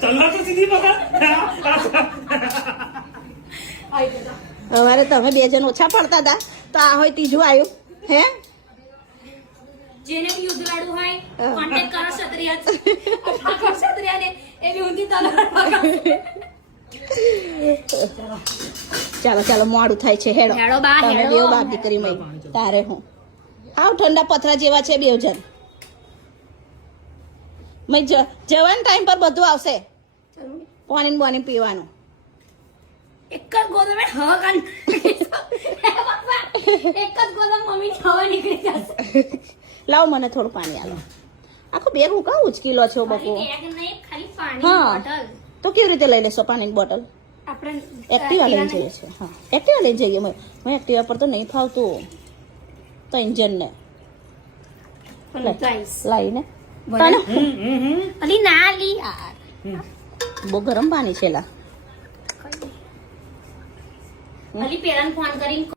चलना तो सीधी पकड़ हमारे તમે બે જણ ઓછા પડતા હતા તો આ હોય ત્રીજું આવ્યું હે જેને બી યુદ્ધ લડવું હોય કોન્ટેક્ટ કરો ક્ષત્રિયને એ બી ઊંધી તલવાર પકડશે. ચાલો ચાલો મોડું થાય છે હેડો હેડો બા, તમે હેડો. બેવ બાપ દીકરી મય તારે હું આવ ઠંડા પથરા જેવા છે બેવ જણ મય જવાન ટાઈમ પર બધું આવશે પાણી બોની પીવાનું એક જ ગોદમે હવા કાન એક જ ગોદમ મમ્મી હવા નીકળી જશે. લાવ મને થોડું પાણી આલો આખું બેગ હું કહું ઉચકીલો છો બકો ખાલી બેગ નહીં, ખાલી પાણી હા. બોટલ. તો કેવી રીતે લઈ લેશો પાણીની બોટલ આપણે એક્ટિવા લઈને જઈએ છે હા એક્ટિવા લઈને જઈએ મેં એક્ટિવા પર તો નહીં ફાવતું તો ઇન્જનને લાવીને તને અલી ના લી યાર બહુ ગરમ પાણી છે લા અલી પેલાને ફોન કરીને